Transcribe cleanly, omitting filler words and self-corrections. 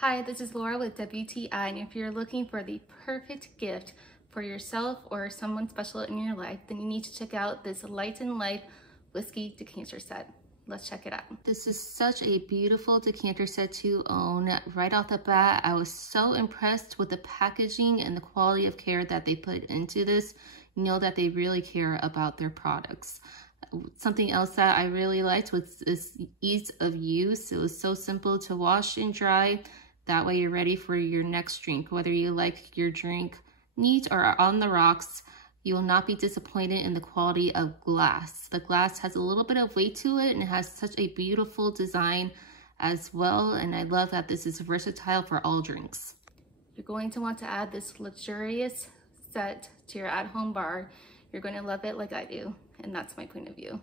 Hi, this is Laura with WTI, and if you're looking for the perfect gift for yourself or someone special in your life, then you need to check out this Lighten Whiskey Decanter Set. Let's check it out. This is such a beautiful decanter set to own. Right off the bat, I was so impressed with the packaging and the quality of care that they put into this. You know that they really care about their products. Something else that I really liked was this ease of use. It was so simple to wash and dry. That way you're ready for your next drink. Whether you like your drink neat or on the rocks, you will not be disappointed in the quality of glass. The glass has a little bit of weight to it and it has such a beautiful design as well. And I love that this is versatile for all drinks. You're going to want to add this luxurious set to your at-home bar. You're going to love it like I do. And that's my point of view.